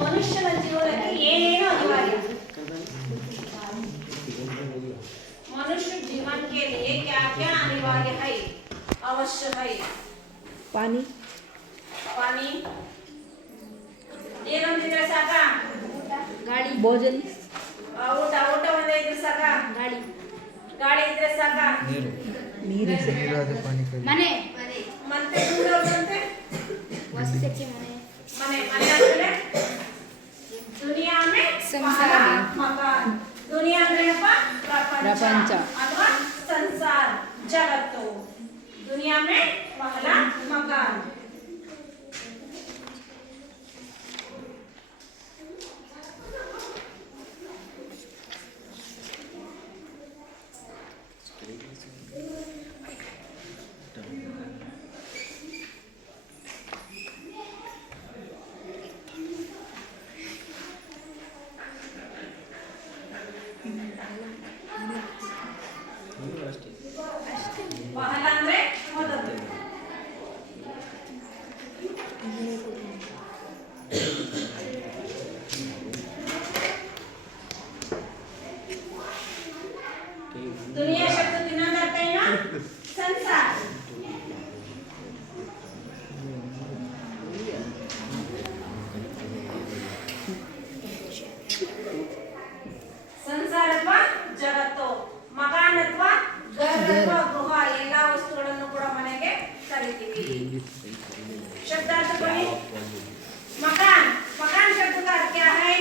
ಮನುಷ್ಯನ ಜೀವನಕ್ಕೆ ಏನೇನು अनिवार्य मनुष्य जीवन के लिए क्या क्या अनिवार्य है अवश्य है पानी पानी ಏನಂದಿದ್ರೆ ಸಾಕ ಗಾಳಿ ಭೋಜನ ಊಟ ಊಟ ಒಂದೇ ಇದ್ರೆ ಸಾಕ ಗಾಳಿ ಗಾಳಿ ಇದ್ರೆ ಸಾಕ ನೀರು ನೀರು ಮನೆ ಮತ್ತೆ ದೂರವಂತೆ ವಸತಿ ಮನೆ ಮನೆ ಮನೆ ಅಂದ್ರೆ दुनिया में संसार मकान दुनिया अंद्रेनप्ಪ ಪ್ರಪಂಚ ಅಥವಾ संसार जगತ್ತು दुनिया में पहला मकान पहला ಅಂದ್ರೆ ಮೊದಲು दुनिया शब्द कितना करते हैं ना संसार संसार अथवा जगತ್ತು मकान अथवा घर अथवा गृह ಎಲ್ಲ ವಸ್ತುಗಳನ್ನು ಕೂಡ ಮನೆಗೆ ಕರೀತೀವಿ शब्दार्थ पढ़िए मकान मकान शब्द का अर्थ क्या है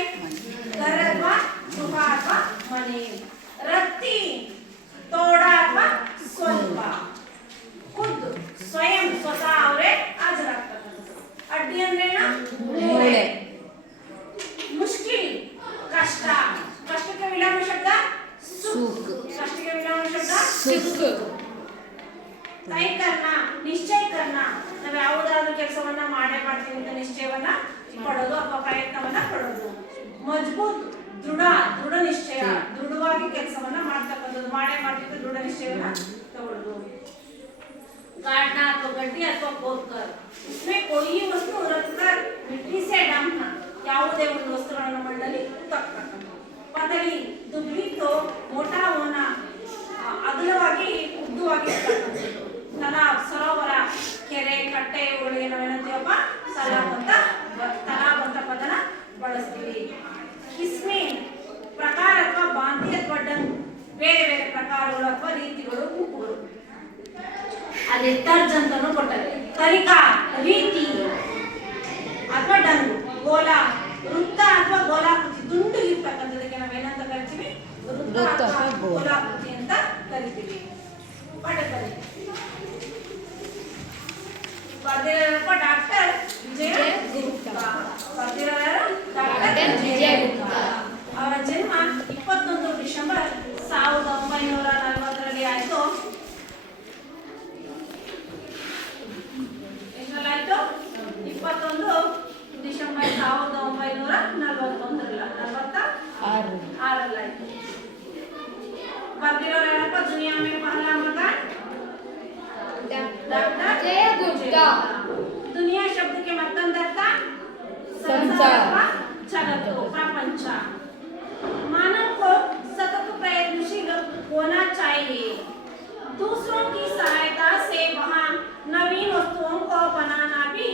घर अथवा गृह अथवा मने रत्ती तोड़ा अथवा ಸ್ವಲ್ಪ खुद स्वयं स्वतः ಅವರೇ ಹಾಜರಾಗ್ತಕ್ಕಂಥದ್ದು ಅಡ್ಡಿ ಅಂದ್ರೇನು ಮೂಳೆ मुश्किल कष्ट कष्ट के विलोम शब्द सुख कष्ट के विलोम शब्द सुख तय करना निश्चय करना ನಾವು ಯಾವುದಾದರೂ ಕೆಲಸವನ್ನ ಮಾಡೇ ಮಾಡ್ತೀವಿ ಅಂತ ನಿಶ್ಚಯವನ್ನ ಪಡೋದು ಅಥವಾ ಪ್ರಯತ್ನವನ್ನ ಪಡೋದು ಮಜಬೂತ್ ದೃಢ ನಿಶ್ಚಯ ದೃಢವಾಗಿ ಕೆಲಸವನ್ನ ಮಾಡ್ತಕ್ಕಂಥದ್ದು ಮಾಡೇ ಮಾಡ್ತಿದ್ದು ದೃಢ ನಿಶ್ಚಯವನ್ನ ತಗೊಳ್ಳೋದು काटना तो गड्डी अथवा खोदकर उसमें कोई वस्तु रखकर मिट्टी से डालना ಯಾವುದೇ ಒಂದು ವಸ್ತುಗಳನ್ನು ಮಣ್ಣಲ್ಲಿ ತಕ್ಕಂಥದ್ದು ಪದಲಿ ದುಬ್ಲಿ तो मोटा होना ಅಗಲವಾಗಿ ಉದ್ದವಾಗಿ ಇರತಕ್ಕಂಥದ್ದು ತಲಾಬ್ ಸರೋವರ ಕೆರೆ ಕಟ್ಟೆ ಇವುಗಳಿಗೆ ನಾವೇನಂತೀವಪ್ಪ ತಲಾಬ್ ಅಂತ ಪದನ ಬಳಸ್ತೀವಿ ಕಿಸ್ಮೆ ಪ್ರಕಾರ ಅಥವಾ ಬಾಂತಿ ಅಥವಾ ಡಂಗು ಬೇರೆ ಬೇರೆ ಪ್ರಕಾರಗಳು ಅಥವಾ ರೀತಿಗಳು ಗುಂಪುಗಳು ಅಲ್ಲಿ ತರ್ಜ್ ಅಂತಾನು ಕೊಟ್ಟರೆ ತರಿಕಾ ರೀತಿ ಅಥವಾ ಡಂಗು ಗೋಲ ವೃತ್ತ ಅಥವಾ ಗೋಲಾಕೃತಿ ದುಂಡು ಇರ್ತಕ್ಕಂಥದಕ್ಕೆ ನಾವೇನಂತ ಕರಿತೀವಿ ವೃತ್ತ ಅಥವಾ ಗೋಲಾಕೃತಿ ಅಂತ ಕರಿತೀವಿ ಪಠಕರಿ ಬರ್ದಿರೋರಪ್ಪ ಡಾಕ್ಟರ್ ವಿಜಯ ಗುಪ್ತಾ ಬರ್ದಿರೋರು ಡಾಕ್ಟರ್ ವಿಜಯ ಗುಪ್ತಾ ಅವರ ಜನ್ಮ 21 ಡಿಸೆಂಬರ್ 1940ರಲ್ಲಿ ಆಯಿತು ಆಯ್ತು 21 ಡಿಸೆಂಬರ್ 1941 ಆಯ್ತು ಬರ್ದಿರೋರು ಯಾರಪ್ಪ ದುನಿಯಾ में पहला मकान डॉक्टर जय गुप्ता दुनिया शब्द के मತ್ತೊಂದು ಅರ್ಥ संसार जगत प्रपंच मानव को सतत प्रयत्नशील होना चाहिए दूसरों की सहायता से वहाँ नवीन वस्तुओं को बनाना भी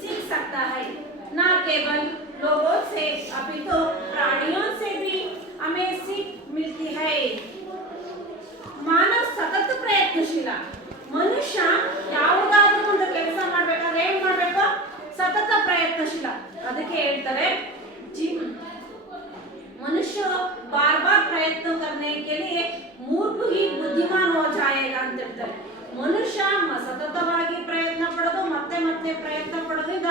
सीख सकता है न केवल लोगों से अपितु प्राणियों से भी हमें सीख मिलती है मानव सतत प्रयत्नशील मनुष्य ಯಾವುದಾದರೂ ಒಂದು ಕೆಲಸ ಮಾಡಬೇಕಾದ್ರೆ ಏನು ಮಾಡಬೇಕು ಸತತ ಪ್ರಯತ್ನಶೀಲ ಅದಕ್ಕೆ ಹೇಳ್ತಾರೆ मनुष्य बार बार प्रयत्न करने के लिए मूर्ख ही बुद्धिमान हो जाएगा ಅಂತ ಹೇಳ್ತಾರೆ ಮನುಷ್ಯ ಸತತವಾಗಿ ಪ್ರಯತ್ನ ಪಡೋದು ಮತ್ತೆ ಮತ್ತೆ ಪ್ರಯತ್ನ ಪಡೋದ್ರಿಂದ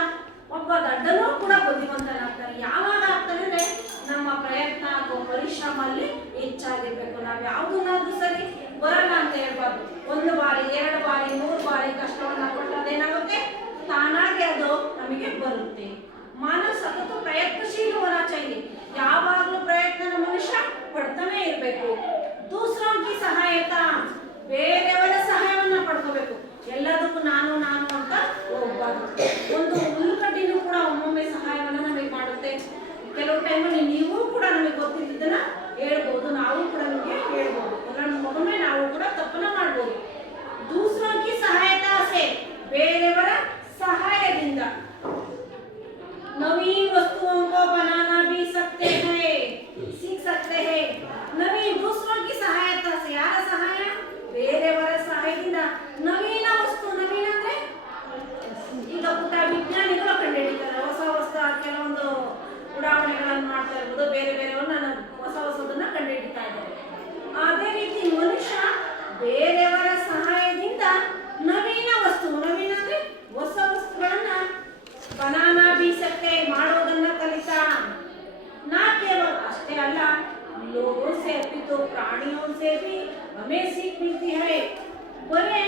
ಒಬ್ಬ ದಡ್ಡನೂ ಕೂಡ ಬುದ್ಧಿವಂತನಾಗ್ತಾನೆ ಯಾವಾಗ ಆಗ್ತಾನೆ ಅಂದ್ರೆ ನಮ್ಮ ಪ್ರಯತ್ನ ಅಥವಾ ಪರಿಶ್ರಮ ಅಲ್ಲಿ ಹೆಚ್ಚಾಗಿರ್ಬೇಕು ನಾವು ಯಾವುದನ್ನಾದ್ರೂ ಸರಿ ಬರಲ್ಲ ಅಂತ ಹೇಳ್ಬಾರ್ದು ಒಂದು ಬಾರಿ ಎರಡು ಬಾರಿ ಮೂರು ಬಾರಿ ಕಷ್ಟವನ್ನ ಕೊಟ್ಟರೆ ಏನಾಗುತ್ತೆ ತಾನಾಗಿ ಅದು ನಮಗೆ ಬರುತ್ತೆ ಮಾನವ ಸತತ ಪ್ರಯತ್ನಶೀಲ होना चाहिए ಯಾವಾಗಲೂ ಪ್ರಯತ್ನ ಮನುಷ್ಯ ಪಡ್ತಾನೆ ಇರಬೇಕು दूसरों की सहायता ಬೇರೆಯವರ ಸಹಾಯವನ್ನ ಪಡ್ಕೋಬೇಕು ಎಲ್ಲದಕ್ಕೂ ನಾನು ಅಂತ ಹೋಗಬಾರ್ದು ಒಂದು ಹುಲ್ಲುಕಡ್ಡಿನೂ ಕೂಡ ಒಮ್ಮೊಮ್ಮೆ ಸಹಾಯವನ್ನ ನಮಗೆ ಮಾಡುತ್ತೆ नवीन वस्तुओं को बनाना भी सकते हैं, सीख सकते हैं. नवीन दूसरों की सहायता से, याರ ಸಹಾಯ? ಬೇರೆಯವರ ಸಹಾಯದಿಂದ ನವೀನ ವಸ್ತು. ನವೀನ ಅಂದ್ರೆ ಈಗ ಪುಟ್ಟ ವಿಜ್ಞಾನಿಗಳು ಕಂಡುಹಿಡಿತಾರೆ ಹೊಸ ಹೊಸ ಕೆಲವೊಂದು ಉಡಾವಣೆಗಳನ್ನು ಮಾಡ್ತಾ ಇರ್ಬೋದು, ಬೇರೆ ಬೇರೆಯವನ್ನ ಹೊಸ ಹೊಸದನ್ನ ಕಂಡುಹಿಡಿತಾ ಇದ್ದಾರೆ. ಅದೇ ರೀತಿ ಮನುಷ್ಯ ಬೇರೆಯವರ ಸಹಾಯದಿಂದ ನವೀನ ವಸ್ತು, ನವೀನ ಅಂದ್ರೆ ಹೊಸ ವಸ್ತುಗಳನ್ನ बनाना भी सकते, ಮಾಡೋದನ್ನ ಕಲಿತಾ. ना केवल ಅಷ್ಟೇ ಅಲ್ಲ, लोगों से अपितु प्राणियों से भी हमें सीख मिलती है. बड़े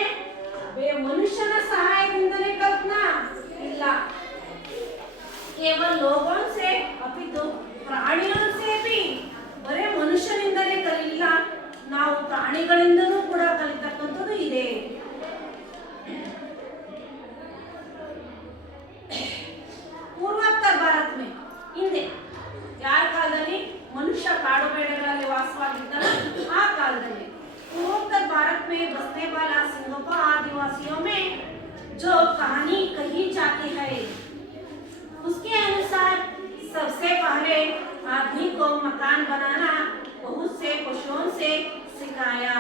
मनुष्यನ ಸಹಾಯದಿಂದನೇ ಕಲ್ಪನಾ ಇಲ್ಲ, केवल लोगों से अपितु प्राणियों से भी, ಬರೇ ಮನುಷ್ಯನಿಂದಲೇ ಕಲಿಲ್ಲ, ನಾವು ಪ್ರಾಣಿಗಳಿಂದನೂ ಕೂಡ ಕಲಿತಕ್ಕಂಥದ್ದು ಇದೆ. पूर्वोत्तर भारत में ಹಿಂದೆ ಯಾರ ಕಾಲದಲ್ಲಿ ಮನುಷ್ಯ ಕಾಡು ಬೇಡಗಳಲ್ಲಿ ವಾಸವಾಗಿದ್ದ ಆ ಕಾಲದಲ್ಲಿ पूर्वोत्तर भारत में बसने वाला सिंगप्पा आदिवासियों में जो कहानी कही जाती है उसके अनुसार सबसे पहले आदमी को मकान बनाना बहुत से पशुओं से सिखाया.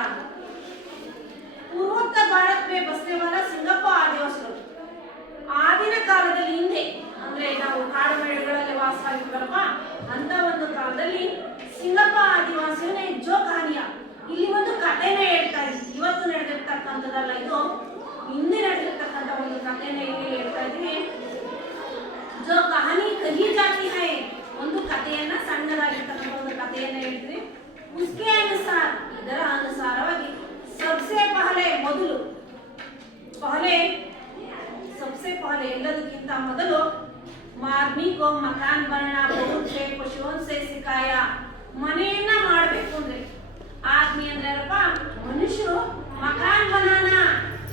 पूर्वोत्तर भारत में बसने वाला सिंगप्पा आदिवासियों ಆಗಿನ ಕಾಲದಲ್ಲಿ, ಹಿಂದೆ ಅಂದ್ರೆ ನಾವು ಕಾಡು ಮೇಡುಗಳಲ್ಲಿ ವಾಸವಾಗಿದ್ವಲ್ವಾ ಅಂತ ಒಂದು ಕಾಲದಲ್ಲಿ ಸಿಂಗಪ್ಪ ಆದಿವಾಸಿಯೇ ಜೋ ಕಹಾನಿಯ, ಇಲ್ಲಿ ಒಂದು ಕಥೆನ ಹೇಳ್ತಾ ಇದ್ವಿ. ಇವತ್ತು ನಡೆದಿರ್ತಕ್ಕಂಥದ್ದಲ್ಲ, ಇದು ಹಿಂದೆ ನಡೆದಿರ್ತಕ್ಕಂಥ ಒಂದು ಕಥೆನ ಇಲ್ಲಿ ಹೇಳ್ತಾ ಇದ್ವಿ. ಜೋ ಕಹಾನಿ ಕಹಿ ಜಾತಿ ಹೈ, ಒಂದು ಕಥೆಯನ್ನ ಸಣ್ಣದಾಗಿರ್ತಕ್ಕಂಥ ಒಂದು ಕಥೆಯನ್ನ ಹೇಳ್ತೀವಿ. ಉಸ್ಕೆ ಅನುಸಾರ, ಇದರ ಅನುಸಾರವಾಗಿ ಸಬ್ಸೆ ಪಹಲೆ ಮೊದಲು, ಪಹಲೆ सबसे पहले ಎಲ್ಲದಕ್ಕಿಂತ ಮೊದಲು आदमी को मकान बनाना बहुत से पशुओं से सिखाया. ಮನೆಯನ್ನ ಮಾಡಬೇಕು ಅಂದ್ರೆ ಆದ್ಮಿ ಅಂದ್ರೆ ಏನಪ್ಪ, ಮನುಷ್ಯರು ಮಕಾನ್ ಬನಾನ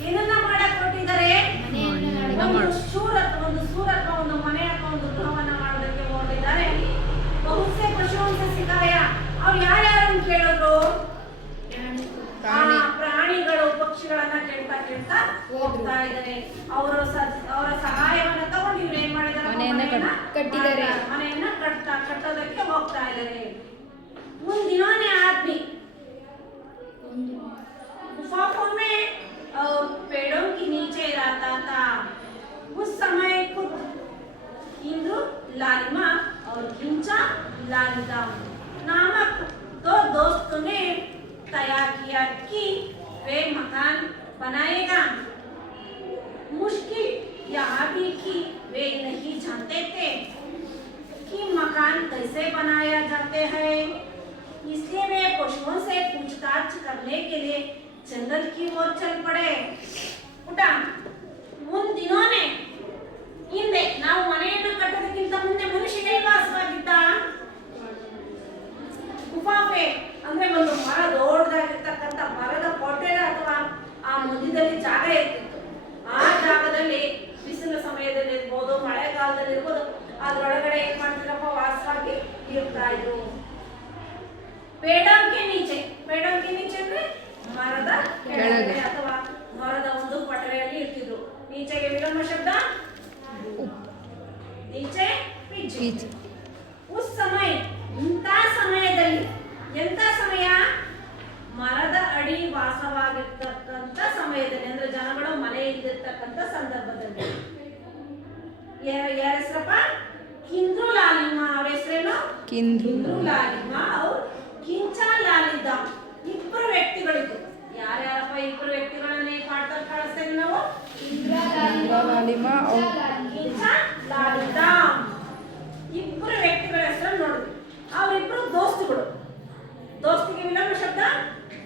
ಏನನ್ನ ಮಾಡಕ್ ಕೊಟ್ಟಿದ್ದಾರೆ, ಒಂದು ಸೂರತ್ ಒಂದು ಮನೆ ಅಥವಾ ಒಂದು ಗೃಹವನ್ನ ಮಾಡೋದಕ್ಕೆ ಹೊರಟಿದ್ದಾರೆ. बहुत से पशुओं से सिखाया. ಅವ್ರು ಯಾರ್ಯಾರನ್ನು ಕೇಳಿದ್ರು? ಪ್ರಾಣಿಗಳು ಪಕ್ಷಿಗಳನ್ನ ಕೇಳ್ತಾ ಕೇಳ್ತಾ ಹೋಗ್ತಾ ಇದ್ದಾರೆ. ಅವರ ಸಹಾಯವನ್ನ ತಗೊಂಡು ಇವ್ರು ಏನ್ ಮಾಡಿದಾರೆ, ಮನೆಯನ್ನ ಕಟ್ಟೋದಕ್ಕೆ ಹೋಗ್ತಾ ಇದ್ದಾರೆ. उन दिनों ने आदमी गुफाओं में और पेड़ों के नीचे रहता था. उस समय खुद हिंदू लालिमा और खिंचा लालिदा नामक दो दोस्तों ने तैयार किया कि वे मकान बनाएगा. मुश्किल यहाँ भी कि वे नहीं जानते थे कि मकान कैसे बनाया जाते हैं, इसलिए वे पशुओं से पूछताछ करने के लिए जंगल की ओर चल पड़े. ಊಟ उन दिनों ने, ಹಿಂದೆ ನಾವು ಮನೆಯನ್ನು ಕಟ್ಟೋದಕ್ಕಿಂತ ಮುಂದೆ ಮನುಷ್ಯ ಎಲ್ಲಿ ವಾಸವಾಗಿದ್ದ? ಗುಫಾಫೆ ಅಂದ್ರೆ ಒಂದು ಮರ, ದೊಡ್ಡದಾಗಿರ್ತಕ್ಕಂಥ ಮರದ ಕೊಟ್ಟೆ ಅಥವಾ ಆ ಮಧ್ಯದಲ್ಲಿ ಜಾಗ ಇರ್ತಿತ್ತು. ಆ ಜಾಗದಲ್ಲಿ ಬಿಸಿಲು ಸಮಯದಲ್ಲಿ ಇರ್ಬೋದು, ಮಳೆಗಾಲದಲ್ಲಿ ಇರ್ಬೋದು, ಅದ್ರೊಳಗಡೆ ಏನ್ ಮಾಡ್ತಿರಪ್ಪ, ವಾಸವಾಗಿ ಇರ್ತಾ ಇದ್ರು. ಪೇಡಂಗೆ ನೀಚೆ ಅಂದ್ರೆ ಮರದ ಕೆಳಗಡೆ ಅಥವಾ ಮರದ ಒಂದು ಪಟರೆಯಲ್ಲಿ ಇರ್ತಿದ್ರು. ನೀಚೆಗೆ ವಿಲಂಬ ಶಬ್ದ ನೀಚೆ ಪಿಚ್ಚೆ. ಉಸ್ ಸಮಯ, ಇಂಥ ಸಮಯದಲ್ಲಿ, ಎಂಥ ಸಮಯ? ಮರದ ಅಡಿ ವಾಸವಾಗಿರ್ತಕ್ಕಂಥ ಸಮಯದಲ್ಲಿ, ಅಂದ್ರೆ ಜನಗಳು ಮನೆ ಇದ್ದಿರ್ತಕ್ಕಂಥ ಸಂದರ್ಭದಲ್ಲಿ. ಯಾರ ಹೆಸರಪ್ಪ? ಹಿಂದೂ ಲಾಲಿಮಾ. ಅವ್ರ ಹೆಸರೇನು? ಹಿಂದೂ ಲಾಲಿಮಾ ಅವ್ರು ಕಿಂಚಾ ಲಾಲಿದಾ. ಇಬ್ಬರು ವ್ಯಕ್ತಿಗಳಿದ್ರು. ಯಾರ್ಯಾರಪ್ಪ ಇಬ್ಬರು ವ್ಯಕ್ತಿಗಳನ್ನ ಈ ಪಾಠದಲ್ಲಿ ಕಳಿಸ್ತೇವೆ ನಾವು? ಕಿಂಚಾ ಲಾಲಿದಾ. ಇಬ್ಬರು ವ್ಯಕ್ತಿಗಳ ಹೆಸರು ನೋಡಿದ್ವಿ. ಅವರಿಬ್ಬರು ದೋಸ್ತುಗಳು. दोस्ती विलंब शब्द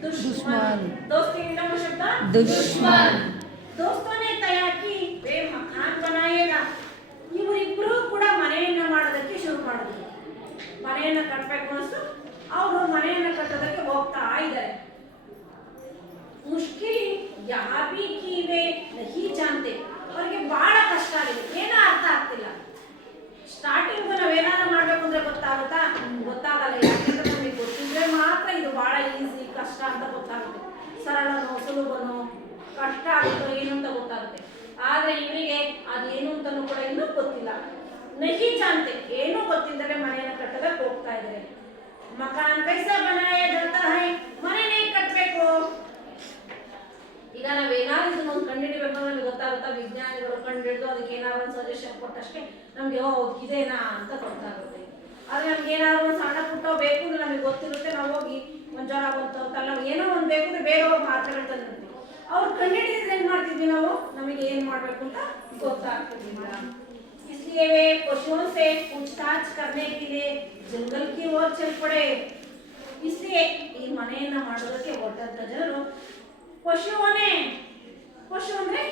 दुश्मन. दोस्ती विलंब शब्द दुश्मन. दोस्तों ने तय की वे मकान बनाएगा. ಇವರಿಬ್ಬರು ಕೂಡ ಮನೆಯನ್ನ ಮಾಡೋದಕ್ಕೆ ಶುರು ಮಾಡಿದ್ರು. ಮನೆಯನ್ನ ಕಟ್ಟಬೇಕು ಅನ್ಸ್ತು, ಅವರು ಮನೆಯನ್ನ ಕಟ್ಟೋದಕ್ಕೆ ಹೋಗ್ತಾ ಇದ್ದಾರೆ. ಮುಷ್ಕಿಲ್ ಯಹಾ ಭಿ ಕಿ ವೇ ನಹಿ ಜಾನ್ತೆ. ಅವರಿಗೆ ಬಹಳ ಕಷ್ಟ ಆಗಿದೆ, ಏನೂ ಅರ್ಥ ಆಗ್ತಿಲ್ಲ. ಸ್ಟಾರ್ಟಿಂಗ್ ನಾವೇನಾರ ಮಾಡ್ಬೇಕು ಅಂದ್ರೆ ಗೊತ್ತಾಗುತ್ತಾ? ಗೊತ್ತಾಗಲ್ಲ. ಯಾಕೆಂದ್ರೆ ನಮಗೆ ಗೊತ್ತಿದ್ರೆ ಮಾತ್ರ ಇದು ಬಹಳ ಈಸಿ, ಕಷ್ಟ ಅಂತ ಗೊತ್ತಾಗುತ್ತೆ. ಸರಳನೋ ಸುಲಭನೋ ಕಷ್ಟ ಆಗುತ್ತೋ ಏನು ಅಂತ ಗೊತ್ತಾಗುತ್ತೆ. ಆದ್ರೆ ಇವರಿಗೆ ಅದೇನು ಅಂತನೂ ಕೂಡ ಇನ್ನೂ ಗೊತ್ತಿಲ್ಲ. ನಹಿ ಜಾನ್ತೆ, ಏನೂ ಗೊತ್ತಿಲ್ಲದೆ ಮನೆಯನ್ನು ಕಟ್ಟೋದಕ್ಕೆ ಹೋಗ್ತಾ ಇದ್ದಾರೆ. ಮಕಾನ್ ಕೈಸಾ ಬನಾಯಾ ಜಾತಾ ಹೈ, ಮನೆನೇ ಕಟ್ಟಬೇಕು. ಈಗ ನಾವೇನಾದ್ರೂ ಇದನ್ನೊಂದು ಕಂಡುಹಿಡಿಬೇಕು ಅಂದ್ರೆ ನಮಗೆ ಗೊತ್ತಾಗುತ್ತಾ, ವಿಜ್ಞಾನಿಗಳು ಕಂಡುಹಿಡಿದು ಅದಕ್ಕೆ ಏನಾದ್ರು ಒಂದು ಸಜೆಷನ್ ಕೊಟ್ಟಷ್ಟೇ ನಮ್ಗೆ ಇದೇನಾ ಅಂತ ಗೊತ್ತಾಗುತ್ತೆ. ಆದ್ರೆ ನಮ್ಗೆ ಏನಾದ್ರು ಒಂದು ಸಣ್ಣ ಪುಟ್ಟ ಬೇಕು ಅಂದ್ರೆ ನಮಗೆ ಗೊತ್ತಿರುತ್ತೆ, ನಾವು ಹೋಗಿ ಒಂದು ಜ್ವರ ಬಂತು ಅಂತಲ್ಲ, ಏನೋ ಒಂದು ಬೇಕು ಅಂದ್ರೆ ಬೇಗ ಹೋಗಿ ಮಾತ್ರೆಗಳು ತಂದಿರ್ತೀವಿ. ಅವ್ರು ಕಂಡುಹಿಡಿದ್ರೆ ಏನ್ ಮಾಡ್ತಿದ್ವಿ ನಾವು, ನಮಗೆ ಏನ್ ಮಾಡ್ಬೇಕು ಅಂತ ಗೊತ್ತಾಗ್ತಿರ್ಲಿಲ್ಲ. इसलिए वे पशुओं से पूछताछ करने के लिए जंगल की ओर चल पड़े. इसलिए ಈ ಮನೆಯನ್ನ ಮಾಡೋದಕ್ಕೆ ಹೊರಟಂತ ಜನರು ಪಶುವನ್ನೇ, ಪಶು ಅಂದ್ರೆ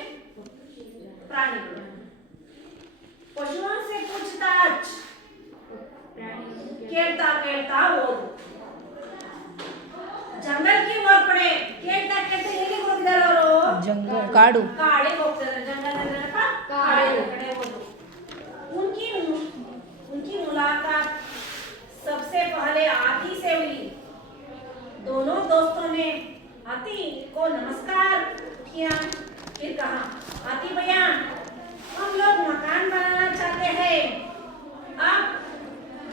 ಪ್ರಾಣಿಗಳು, ಪಶುओं से पूछताछ ಕೇಳ್ತಾ ಕೇಳ್ತಾ ಹೋದ್ರು. ಜಂಗಲ್ की ओर पड़े. ಕೇಳ್ತಾ ಕೇಳ್ತಾ ಎಲ್ಲಿಗೆ ಹೋಗಿದ್ದಾರೆ ಅವರು? ಜಂಗಲ್, ಕಾಡು, ಕಾಡಿಗೆ ಹೋಗ್ತಾರೆ. ಜಂಗಲ್ ಅಂದ್ರೆ ಕಾಡಿನ ಕಡೆ ಹೋದ್ರು. उनकी मुलाकात सबसे पहले हाथी से हुई. दोनों दोस्तों ने हाथी को नमस्कार किया. फिर कहा, हाथी भैया, हम लोग मकान बनाना चाहते हैं, आप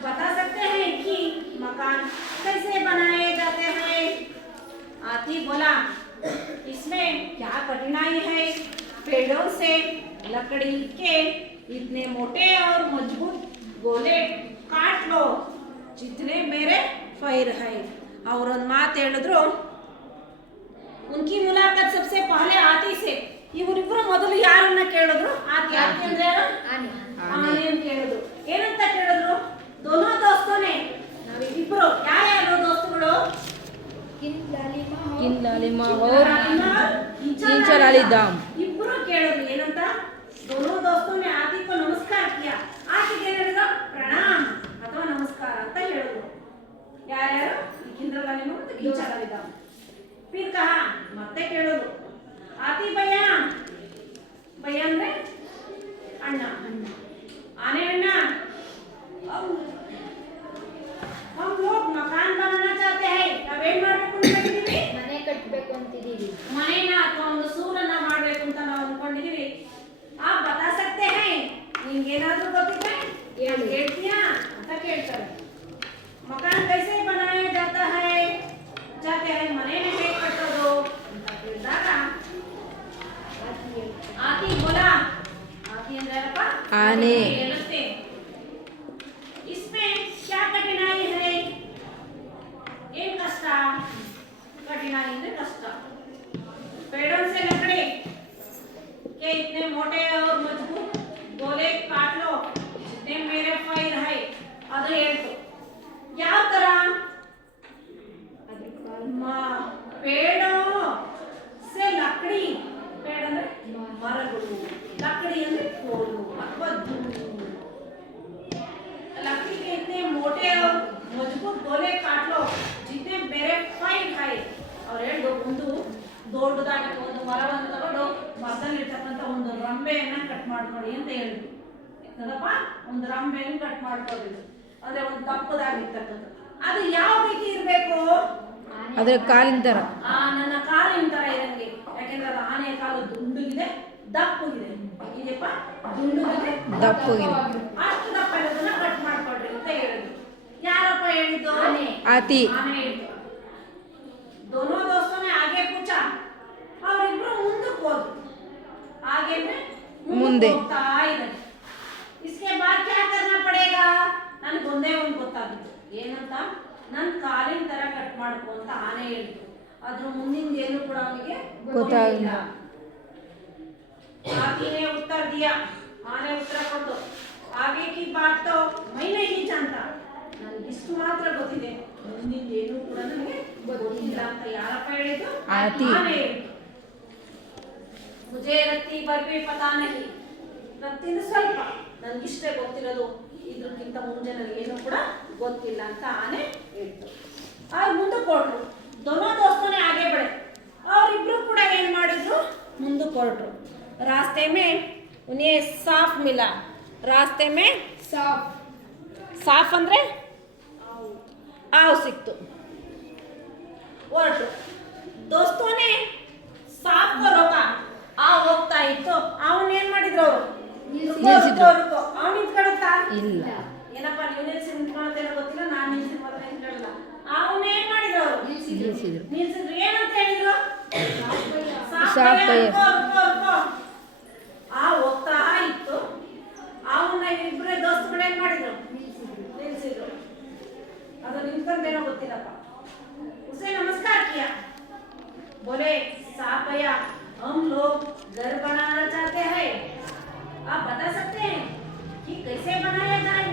बता सकते हैं कि मकान कैसे बनाए जाते हैं? हाथी बोला, इसमें क्या कठिनाई है? पेड़ों से लकड़ी के इतने मोटे और मजबूत गोले काट लो जितने मेरे पैर है. ಅವರೊಂದು ಮಾತು ಹೇಳಿದ್ರು. ಉನ್ಕಿ ಮುಲಾಕಾತ್ ಸಬ್ಸೆ ಪಹಲೆ ಹಾಥಿ ಸೆ. ಇವರಿಬ್ರು ಮೊದಲು ಯಾರನ್ನ ಕೇಳಿದ್ರು? ಹಾಥಿ. ಹಾಥಿ ಅಂದ್ರೆ ಯಾರು? ಆನೆಯನ್ನು ಕೇಳಿದ್ರು. ಏನಂತ ಕೇಳಿದ್ರು? ದೋನೋ ದೋಸ್ತೋನೆ, ನಾವಿಬ್ರು ಯಾರ್ಯಾರು ದೋಸ್ತುಗಳು? ಕಿನ್ಲಾಲಿಮಾ और कीचड़ वाली दाम. ಇಬ್ರು ಕೇಳಿದ್ರು ಏನಂತ? दोनों दोस्तों ने हाथी को नमस्कार किया. हाथी ಏನು ಹೇಳಿದ್ರು? ಪ್ರಣಾಮ್ ಅಥವಾ ನಮಸ್ಕಾರ ಅಂತ ಹೇಳಿದ್ರು. ಯಾರ್ಯಾರು? ಕಿಂದ್ರಲಾಲಿಮಾ ಮತ್ತು ಕಿಂಚಲಾಲಿದ. फिर कहा, ಮತ್ತೆ ಕೇಳಿದ್ರು, हाथी भैया, भैया ಅಂದ್ರೆ ಅಣ್ಣ, ಆನೆ ಅಣ್ಣ, हम लोग मकान बनाना चाहते हैं. ನಾವೇನ್ ಮಾಡಬೇಕು ಅಂತಿದ್ದೀವಿ? ಮನೆ ಕಟ್ಟಬೇಕು ಅಂತಿದ್ದೀವಿ. ಮನೆನ ಅಥವಾ ಒಂದು ಸೂರನ್ನ ಮಾಡಬೇಕು ಅಂತ ನಾವು ಅನ್ಕೊಂಡಿದೀವಿ. आप बता सकते हैं, ನಿಮಗೇನಾದ್ರೂ ಗೊತ್ತಿದೆ ಹೇಳ್ತೀಯಾ ಅಂತ ಕೇಳ್ತಾರೆ. ಮಕಾನ್ ಕೈಸೆ ಬನಾಯಾ ಜಾತಾ ಹೈ, ಜಾತೆ ಹೈ, ಮನೆನ ಹೇಗೆ ಕಟ್ಟೋದು ಅಂತ ಕೇಳಿದಾಗ ಹಾಥಿ ಬೋಲಾ. ಹಾಥಿ ಅಂದ್ರೆ ಏನಪ್ಪ? ಆನೆ. ಹೇಳುತ್ತೆ, इसमें क्या कठिनाई है? ಏನ್ ಕಷ್ಟ? कठिनाई ಅಂದ್ರೆ ಕಷ್ಟ. पेड़ों से लकड़ी के इतने मोटे और मजबूत गोले काट लो जितने मेरे पैर है. ಅದು ಹೇಳ್ತು. ಯಾವ ತರ? पेड़ों से लकड़ी, पेड़ ಅಂದ್ರೆ ಮರಗಳು, लकड़ी ಅಂದ್ರೆ ಕೋಲು ಅಥವಾ ದುಂಡು. लकड़ी के इतने मोटे और मजबूत गोले काट लो जितने मेरे पैर है. ಅವ್ರು ಹೇಳ್ದು, ಒಂದು ದೊಡ್ಡದಾಗಿ ಒಂದು ಮರವನ್ನು ತಗೊಂಡು ಮರದಲ್ಲಿ ಇರ್ತಕ್ಕಂಥ ಒಂದು ರಂಬೆಯನ್ನ ಕಟ್ ಮಾಡ್ಕೊಳ್ಳಿ ಅಂತ ಹೇಳಿದ್ರು. ಅದಪ್ಪ, ಒಂದು ರಂಬೆಯನ್ನು ಕಟ್ ಮಾಡ್ಕೊಂಡಿದ್ರು. ಅಂದ್ರೆ ಒಂದು ದಪ್ಪದಾಗಿರ್ತಕ್ಕಂಥ. ಅದು ಯಾವ ರೀತಿ ಇರಬೇಕು? ಅದ್ರ ಕಾಲಿನ ತರ, ನನ್ನ ಕಾಲಿನ ತರ ಇರಂಗೆ. ಯಾಕೆಂದ್ರೆ ಅದು ಆನೆಯ ಕಾಲು ದುಂಡುಗಿದೆ, ದಪ್ಪಗಿದೆ. ಇದೆಪ್ಪ, ದುಂಡುಗಿದೆ, ದಪ್ಪಗಿದೆ. ಅಷ್ಟು ದಪ್ಪ ಇರೋದನ್ನ ಕಟ್ ಮಾಡ್ಕೊಳ್ರಿ ಅಂತ ಹೇಳಿದ್ರು. ಯಾರಪ್ಪ ಹೇಳಿದ್ದು? ಹಾಥಿ. ಆನೆ ಹೇಳಿದ್ದು. दोनों दोस्तों ने आगे पूछा. ಅವರಿಬ್ರು ಮುಂದಕ್ಕೆ ಹೋದ್ರು. आगे ಅಂದ್ರೆ ಮುಂದೆ ಹೋಗ್ತಾ ಇದ್ದಾರೆ. इसके बाद क्या करना पड़ेगा? ನನಗೆ ಒಂದೇ ಒಂದು ಗೊತ್ತಾಗಿತ್ತು. ಏನಂತ? ನನ್ನ ಕಾಲಿನ ತರ ಕಟ್ ಮಾಡ್ಕೊ ಅಂತ ಆನೆ ಹೇಳಿದ್ರು. ಅದ್ರ ಮುಂದಿನ ಏನು ಕೂಡ ಅವನಿಗೆ ಗೊತ್ತಾಗಿಲ್ಲ. ಆನೆ ಉತ್ತರ दिया. ಆನೆ ಉತ್ತರ ಕೊಟ್ಟು, आगे की बात तो मैं नहीं जानता. ನನಗೆ ಇಷ್ಟು ಮಾತ್ರ ಗೊತ್ತಿದೆ, ಮುಂದಿನ ಏನು ಕೂಡ ನನಗೆ ಗೊತ್ತಿಲ್ಲ ಅಂತ ಯಾರಪ್ಪ ಹೇಳಿದ್ದು? ಹಾಥಿ. ಆನೆ ಹೇಳಿದ್ದು. मुझे रत्ती पर भी पता नहीं. ರತ್ತಿನ ಸ್ವಲ್ಪ ನನಗಿಷ್ಟೇ ಗೊತ್ತಿರೋದು, ಇದಕ್ಕಿಂತ ಮುಂಚೆ ನನಗೆ ಏನು ಕೂಡ ಗೊತ್ತಿಲ್ಲ ಅಂತ ಆನೆ ಹೇಳ್ತು. ಅವ್ರು ಮುಂದಕ್ಕೆ ಹೊರಟ್ರು. दोनों दोस्तों ने आगे बढ़े. ಅವರಿಬ್ರು ಕೂಡ ಏನು ಮಾಡಿದ್ರು? ಮುಂದಕ್ಕೆ ಹೊರಟ್ರು. रास्ते में उन्हें साफ मिला. रास्ते में साफ ಅಂದ್ರೆ ಆವು ಸಿಕ್ತು. ಹೊರಟು. ದೋಸ್ತೋನೆ ಸಾಫ್ ರೋಕಾ. ಆ ಹೋಗ್ತಾ ಇತ್ತು. ಅವನ್ ಏನ್ ಮಾಡಿದ್ರು ಅವರು? ಅವನು ನಿಂತ್ಕೊಳುತ್ತಾ ಇಲ್ಲ. ಇವನೇ ನಿಂತ್ಕೊಳತ್ತೇನೋ ಗೊತ್ತಿಲ್ಲ, ನಾನು ನಿಲ್ಸಿದ್ ಮಾತ್ರ ನಿಂತ್ಕೊಳ್ಳಲ್ಲ. ಅವನ್ನ ಏನ್ ಮಾಡಿದ್ರು ಅವರು? ನಿಲ್ಸಿದ್ರು. ಏನಂತ ಹೇಳಿದ್ರು? ಸಾಪಯ್ಯ. ಆ ಹೋಗ್ತಾ ಇತ್ತು. ಅವನ್ನ ಇಬ್ಬರೇ ದೋಸ್ತುಗಳು ಏನ್ ಮಾಡಿದ್ರು? ನಿಲ್ಸಿದ್ರು. ಅದು ನಿಂತ್ಕೊಂಡೇನೋ ಗೊತ್ತಿಲ್ಲಪ್ಪ. उसे नमस्कार किया, बोले साहब भैया हम लोग घर बनाना चाहते हैं, आप बता सकते हैं कि कैसे बनाया जाए?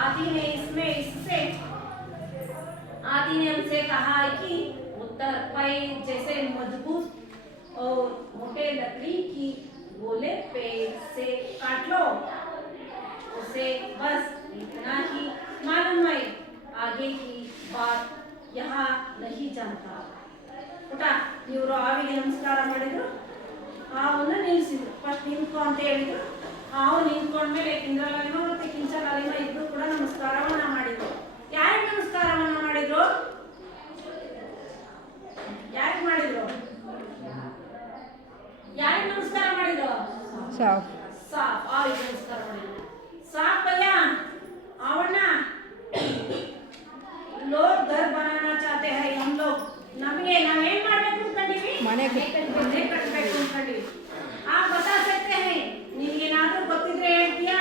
आदि ने इसमें इससे आदि ने हमसे कहा कि उत्तर पाई जैसे मजबूत और मोटे लकड़ी की गोले पेड़ से काट लो, उसे बस इतना ही मालूम है, आगे की बात यहाँ नहीं जानता. ಪುಟ ಇವರು ಆವಿಗೆ ನಮಸ್ಕಾರ ಮಾಡಿದ್ರು. ಹಾವನ್ನ ನಿಲ್ಲಿಸಿದ್ರು. ಫಸ್ಟ್ ನಿಂತ್ಕೊ ಅಂತ ಹೇಳಿದ್ರು. ಹಾವು ನಿಂತ್ಕೊಂಡ್ಮೇಲೆ ಕಿಂದ್ರಲಾಲಿಮ ಮತ್ತೆ ಕಿಂಚಲಾಲಿಮ ಇಬ್ರು ಕೂಡ ನಮಸ್ಕಾರವನ್ನ ಮಾಡಿದ್ರು. ಯಾರಿಗೆ ನಮಸ್ಕಾರವನ್ನ ಮಾಡಿದ್ರು? ಯಾರಿಗೆ ಮಾಡಿದ್ರು? ಯಾರಿಗೆ ನಮಸ್ಕಾರ ಮಾಡಿದ್ರು? ಸಾಪ್. ಆವಿಗೆ ನಮಸ್ಕಾರ ಮಾಡಿದ್ರು. ಸಾಪ್ ಭಯ್ಯ ಅವಣ್ಣ लोग घर बनाना चाहते हैं, हम लोग नಮಗೆ ನಾವೇನ್ ಮಾಡಬೇಕು ಅಂತೀವಿ? ಮನೆ ಕಟ್ಟಬೇಕು ಅಂತೀವಿ. आप बता सकते हैं, ನಿನಗೇನಾದ್ರೂ ಗೊತ್ತಿದ್ರೆ ಹೇಳ್ತೀಯಾ?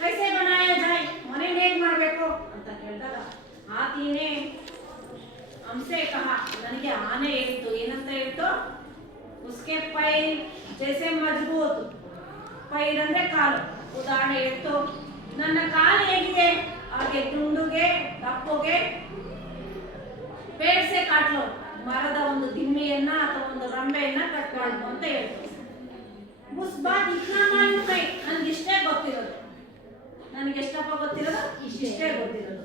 कैसे बनाया जाए, ಮನೆ ಹೇಗೆ ಮಾಡಬೇಕು ಅಂತ ಕೇಳಿದಾಗ ಆತಿನೇ हमसे कहा, ನನಗೆ ಆನೆ ಹೇಳಿತು. ಏನಂತ ಹೇಳಿತು? उसके पैर जैसे मजबूत, पैर ಅಂದ್ರೆ ಕಾಲು. ಉದಾಹರಣೆ ಹೇಳಿತು, ನನ್ನ ಕಾಲು ಹೇಗಿದೆ ಹಾಗೆ ದುಂಡುಗೆ ದಪ್ಪಗೆ ಪೇಡ್ ಸೆ ಕಾಟ್ಲು, ಮರದ ಒಂದು ದಿಮ್ಮಿಯನ್ನ ಅಥವಾ ಒಂದು ರಂಬೆಯನ್ನ ಕಟ್ ಮಾಡ್ಲು ಅಂತ ಹೇಳ್ತಾರೆ. ಉಸ್ ಬಾತ್ ಇತ್ನಾ ಮಾಲೂಮ್ ಹೈ, ನನಗಿಷ್ಟೇ ಗೊತ್ತಿರೋದು. ನನಗೆಷ್ಟಪ್ಪ ಗೊತ್ತಿರೋದು? ಇಷ್ಟೇ ಗೊತ್ತಿರೋದು.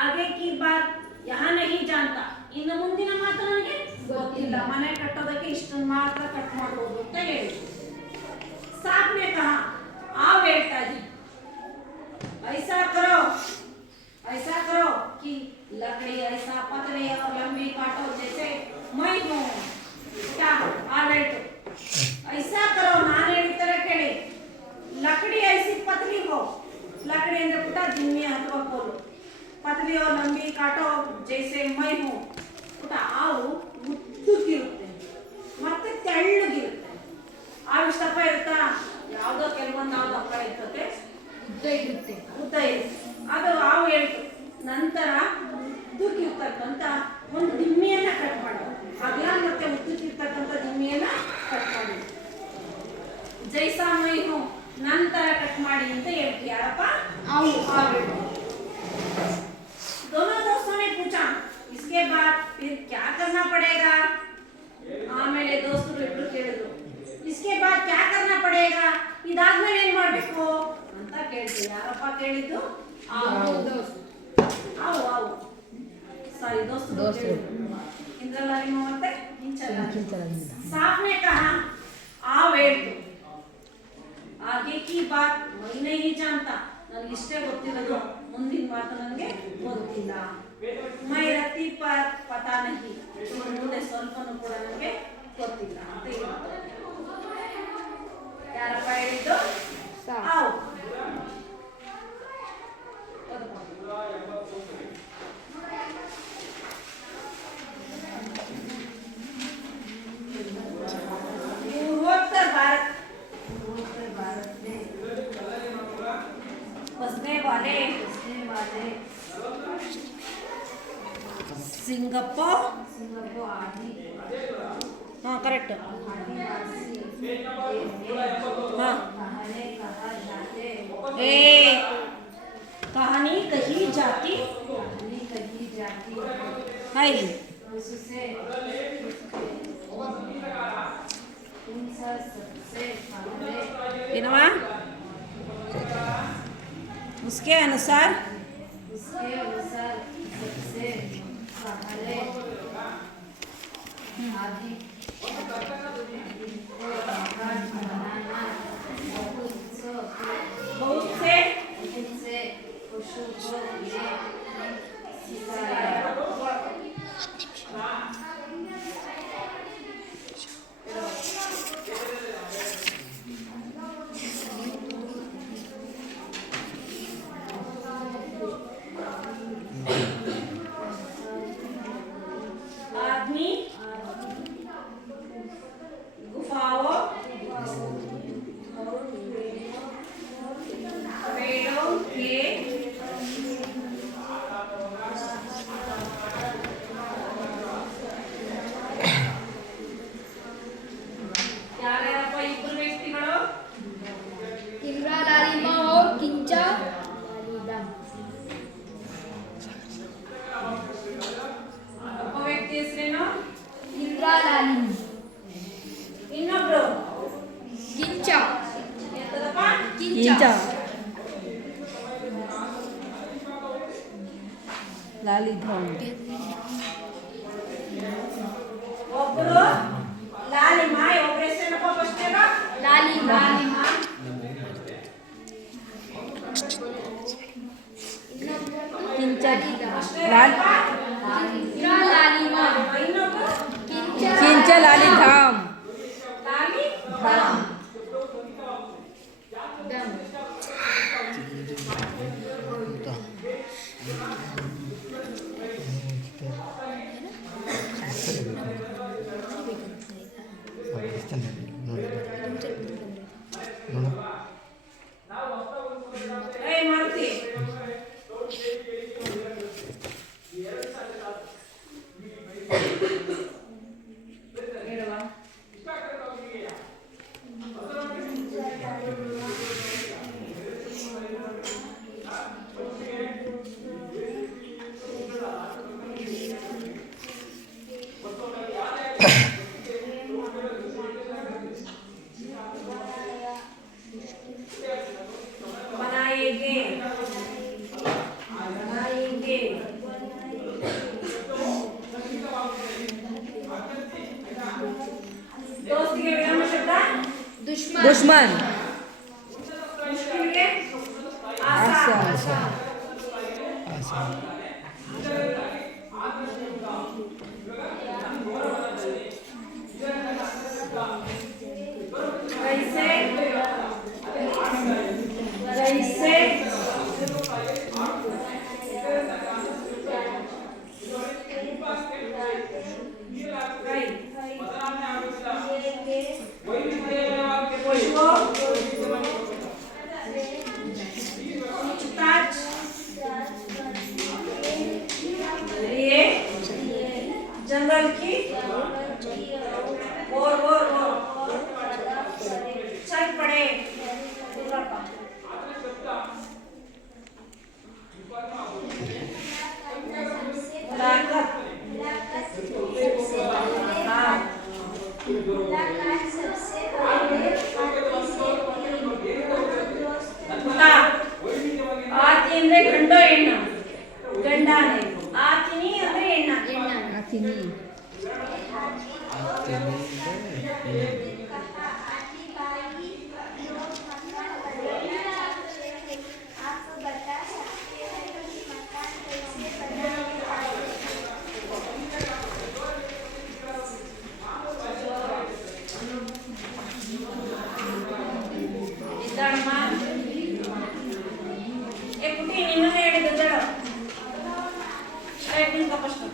ಆಗೆ ಕಿ ಬಾತ್ ಯಹಾ ನಹಿ ಜಾನ್ತಾ, ಇನ್ನು ಮುಂದಿನ ಮಾತು ನನಗೆ ಗೊತ್ತಿಲ್ಲ. ಮನೆ ಕಟ್ಟೋದಕ್ಕೆ ಇಷ್ಟನ್ನು ಮಾತ್ರ ಕಟ್ ಮಾಡ್ಬೋದು ಅಂತ ಹೇಳಿದ್ರು. ಸಾಪ್ನೆ ಕಹಾ, ಆವ್ ಹೇಳ್ತಾ ಇದ್ವಿ, ऐसा करो कि लकड़ी ऐसा पतली और लंबी काटो जैसे मैं हूँ. क्या आलट ऐसा करो, नाने तरह केಳಿ. लकड़ी ऐसी पतली हो, लकड़ी ಅಂದ್ರೆ ಪುಟ ದಿಮ್ಮಿ ಅಥವಾ ಕೋಲು. पतली और लंबी काटो जैसे मैं हूँ. ಪುಟ ಆವು ಉದ್ದಕ್ಕಿರುತ್ತೆ ಮತ್ತೆ ತೆಳ್ಳಗಿರುತ್ತೆ. ಆವು ಇಷ್ಟಪ್ಪ ಇರುತ್ತಾ? ಯಾವುದೋ ಕೆಲವೊಂದು ನಾವು ದಪ್ಪ ಇರ್ತದೆ, ಉದ್ದ ಇರುತ್ತೆ. ಅದು ಹಾವು ಹೇಳ್ತು. ನಂತರ ಉದ್ದಕ್ಕಿರ್ತಕ್ಕಂಥ ಒಂದು ದಿಮ್ಮಿಯನ್ನ ಕಟ್ ಮಾಡು. ಅಗಲ ಮತ್ತೆ ಉದ್ದಕ್ಕಿರ್ತಕ್ಕಂಥ ದಿಮ್ಮಿಯನ್ನ ಕಟ್ ಮಾಡಿ ಜೈಸಾ ಮೈನು ನಂತರ ಕಟ್ ಮಾಡಿ ಅಂತ ಹೇಳ್ತೀವಿ. ಯಾರಪ್ಪ? ಹಾವು. दोनों दोस्तों ने पूछा, इसके बाद फिर क्या करना पड़ेगा? ಆಮೇಲೆ ದೋಸ್ತರು ಇಬ್ರು ಕೇಳಿದ್ರು, इसके बाद क्या करना पड़ेगा, ಇದಾದ್ಮೇಲೆ ಏನು ಮಾಡಬೇಕು ಅಂತ ಕೇಳ್ತೀವಿ. ಯಾರಪ್ಪ ಕೇಳಿದ್ದು? ಹಾವು. ಸಾರಿ, ದೋಸ್ತರು. ಇಂದ್ರಲಾಲಿಮ ಮತ್ತೆ ಕಿಂಚಲಾಲಿಮ. ಸಾಪ್ನೆ ಕಹಾ, ಆವ್ ಹೇಳ್ತು, ಆಗೆ ಕಿ ಬಾತ್ ಮೈ ನಹಿ ಜಾನ್ತಾ, ನನಗೆ ಇಷ್ಟೇ ಗೊತ್ತಿರೋದು, ಮುಂದಿನ ಮಾತು ನನಗೆ ಗೊತ್ತಿಲ್ಲ. ಮೈ ರತ್ತಿ ಪರ್ ಪತಾ ನಹಿ, ಮುಂದೆ ಸ್ವಲ್ಪನೂ ಕೂಡ ನನಗೆ ಗೊತ್ತಿಲ್ಲ ಅಂತ ಹೇಳ್ತಾರೆ. ಯಾರಪ್ಪ ಹೇಳಿದ್ದು? ಹಾವು. पूर्वोत्तर भारत में बसने वाले सिंगापुर, हाँ करेक्ट, हाँ कहानी कही जाती है. उसके अनुसार सबसे पहले आदि बहुत से पशु को ये सिखाया. ಕೆ ಯಾರ್ಯಾರಪ್ಪ ಇಬ್ಬರು ವ್ಯಕ್ತಿಗಳು? किमरा लालिमा और किंचा लालिदा। ಒಬ್ಬ ವ್ಯಕ್ತಿ ಹೆಸರೇನು? किमरा लालिम ಇನ್ನೊಬ್ರು किंचा ಎಂತದಪ್ಪ? किंचा लालिधम ಒಬ್ರು ಲಾಲಿಮಾ, ಒಬ್ರ ಹೆಸರೇನಪ್ಪ? ಫಸ್ಟ್ लालिमा ಲಾಲಿಮಾ, किंचा ಫಸ್ಟ್ लाल ಏನಪ್ಪ? लालिमा ಇನ್ನೊಬ್ರು किंचा लालिधाम ಲಾಲಿ धाम ಏ ಮಾರುತಿ ಹೇಳುವ. बनाएंगे बनाएंगे दोस्ತಿಗೆ ವಿರಾಮ ಶಬ್ದ दुश्मन दुश्मन ಮುಷ್ಕಿಲ್ಗೆ आशा ಆಸಾ कैसे कैसे जंगल की और चल पड़े ಆತಿ ಅಂದ್ರೆ ಗಂಡ ಹೆಣ್ಣು ಗಂಡಾನೆ ಆತಿನಿ ಅಂದ್ರೆ ಹೆಣ್ಣ आतिनी ಇದ್ದಾಳಮ್ಮ ಏ ಪುಟ್ಟಿ ನಿನ್ನನ್ನೇ ಹೇಳಿದ್ದಾಳು ಸ್ಟ್ರೈಟ್ ನಿಂತ ಫಸ್ಟ್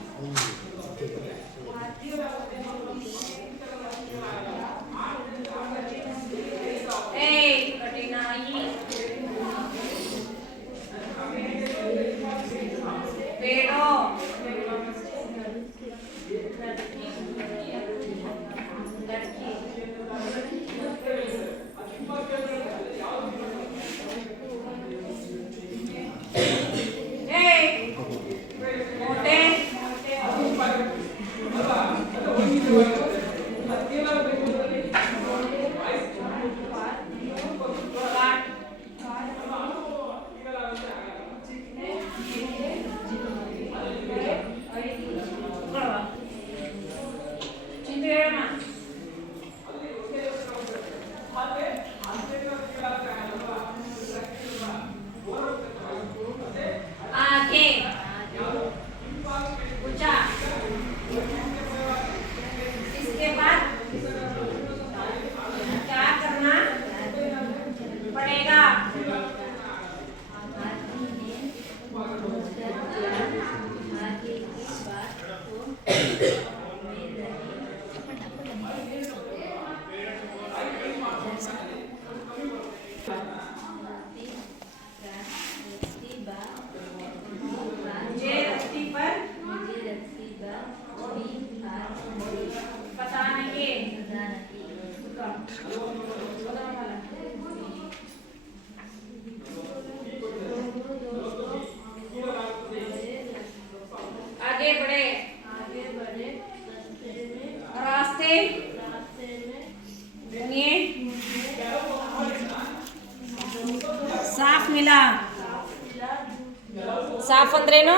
ಸಾಫ್ ಅಂದ್ರೇನು?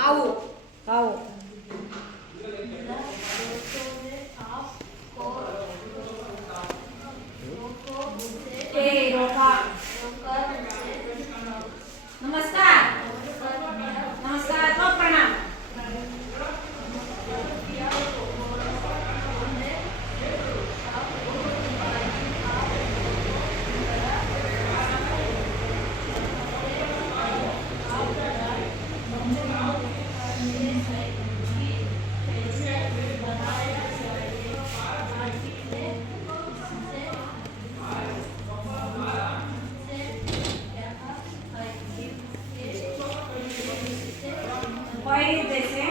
ಹಾವು. ಹಾವು. नमस्कार नमस्कार तो प्रणाम जैसे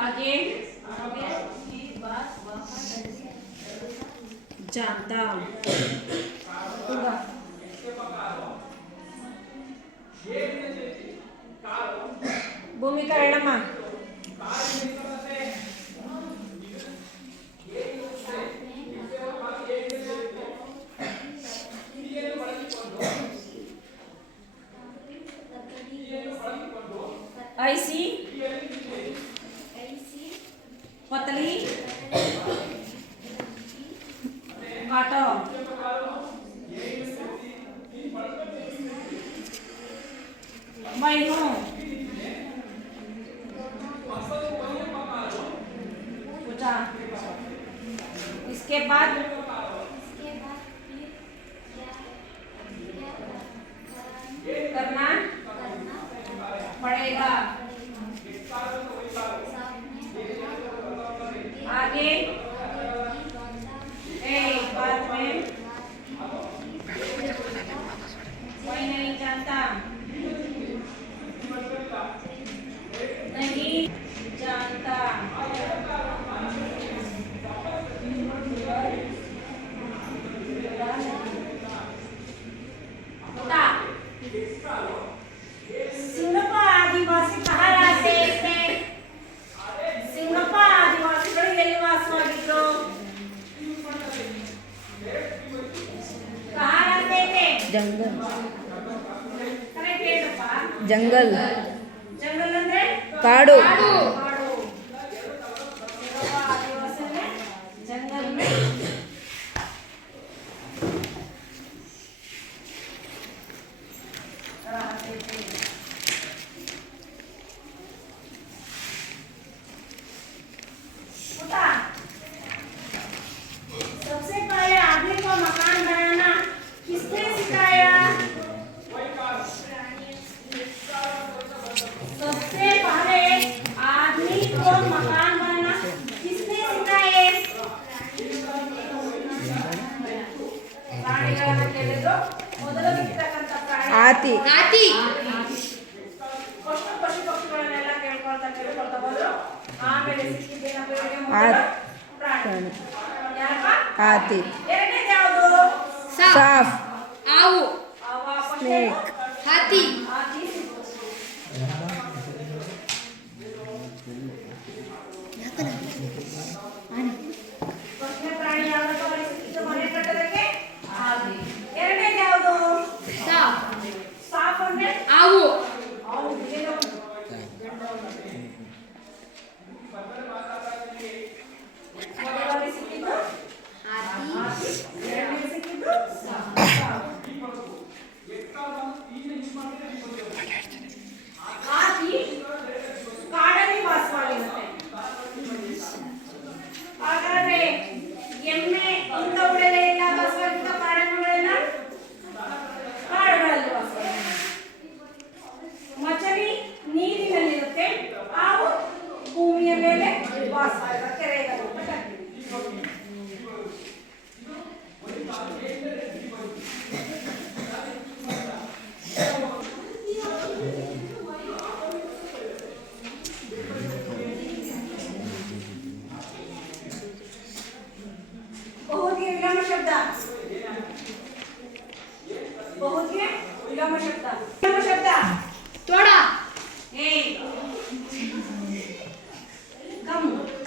आगे जानता भूमिका हेळम्मा ऐसी पतली काटो मैं हूँ पूछा इसके बाद करना पड़ेगा आगे एक बात में कोई नहीं जानता नहीं जानता सिंगप्पा आदिवासी कहाँ रहते थे? सिंगप्पा आदिवासिಗಳು ಎಲ್ಲಿ ವಾಸವಾಗಿದ್ರು? कहाँ रहते थे? जंगल. ಕರೆಕ್ಟ್ ಹೇಳಪ್ಪ. जंगल. ಜಂಗಲ್ ಅಂದ್ರೆ ಕಾಡು. ಕಾಡು. ಸಿಂಗಪ್ಪ ಆದಿವಾಸಿ ಅಂದ್ರೆ जंगल में रहते थे. सबसे पहले आदमी को मकान बनाना किसने सिखाया? सबसे पहले आदमी को मकान बनाना किसने सिखाए? ಪ್ರಾಣಿಗಳನ್ನು ಕೇಳಿದ್ರು ಮೊದಲು ಸಿಗ್ತಕ್ಕಂಥ ಪ್ರಾಣಿ ಆತಿ. ಆತಿ. ಪಶು ಪಕ್ಷಿಗಳನ್ನೆಲ್ಲ ಕೇಳ್ಕೊಳ್ತಾ ಹೋದ್ರು. ಆಮೇಲೆ ಸಿಕ್ಕಿದ್ದೇನಪ್ಪ ಇವರಿಗೆ ಮೊದಲು ಆತ್. ಪ್ರಾಣಿ. ಯಾರಪ್ಪ? ಆತಿ. ಎರಡನೇದು ಯಾವುದು? ಸಾಫ್. ಹಾವು. ಸ್ನೇಕ್. ಹಾತಿ. ಹಾತಿ. ಫಸ್ಟ್ನೇ ಪ್ರಾಣಿ ಯಾವ್ದಪ್ಪ ಸಿಕ್ಕಿದ್ದು ಮನೆ ಕಟ್ಟೋದಕ್ಕೆ? ಹಾಗೆ. ಎರಡನೇದು ಯಾವುದು? ಸಾಪ್. ಸಾಪ್ ಅಂದ್ರೆ ಹಾವು. ಹಾವು. ಏನು? ಮೊದಲನೇ ಸಿಕ್ಕಿದ್ದು ಹಾತಿ. ಎರಡನೇ ಸಿಕ್ಕಿದ್ದು ಸಾಪ್. ಹಾತಿ ಕಾಡಲ್ಲಿ ವಾಸವಾಗಿರುತ್ತೆ. ಹಾಗಾದ್ರೆ ಎಮ್ಮೆ ಇಂಥವುಗಳೆಲ್ಲ ಎಲ್ಲ ವಾಸವಾಗಿದ್ದ ಪ್ರಾಣಿಗಳೆಲ್ಲ ಕಾಡುಗಳಲ್ಲಿ ವಾಸವಾಗಿರುತ್ತೆ. ಮಚಲಿ ನೀರಿನಲ್ಲಿರುತ್ತೆ. ಹಾವು ಭೂಮಿಯ ಮೇಲೆ ವಾಸವಾಗಿರುತ್ತೆ. ಕೆರೆಗಳಲ್ಲಿ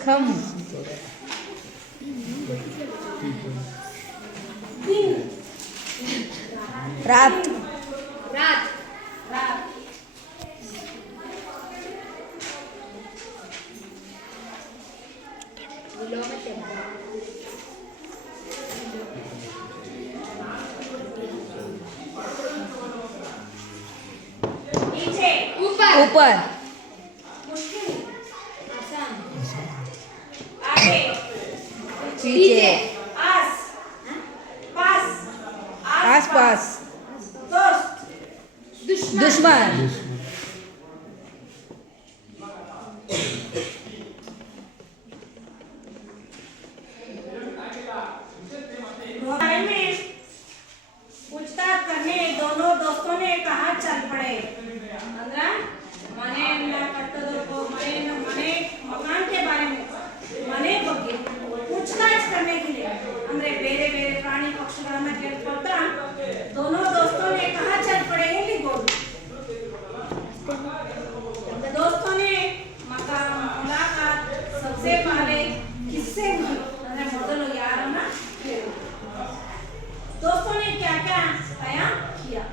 खम दिन रात रात रात विलोम शब्द नीचे ऊपर ऊपर मुश्किल आसान आगे पीछे आस पास आस पास दोस्त दुश्मन मोबाइल में पूछताछ करने दोनों दोस्तों ने कहा चल पड़े अंद्रा ಮನೆಯನ್ನ ಕಟ್ಟೋದಕ್ಕೂ ಮನೆ मकान के बारे में ಮನೆ ಬಗ್ಗೆ पूछताछ करने के लिए ಅಂದ್ರೆ ಬೇರೆ ಬೇರೆ ಪ್ರಾಣಿ ಪಕ್ಷಿಗಳನ್ನ ಕೇಳ್ಕೊಳ್ತಾ दोनों दोस्तों ने कहा चल पड़े ಎಲ್ಲಿಗೆ ಹೋದ್ರು दोस्तों ने मकान मुलाकात सबसे पहले किससे हुई ಅಂದ್ರೆ ಮೊದಲು ಯಾರನ್ನ ಕೇಳಿದ್ರು दोस्तों ने क्या क्या तय किया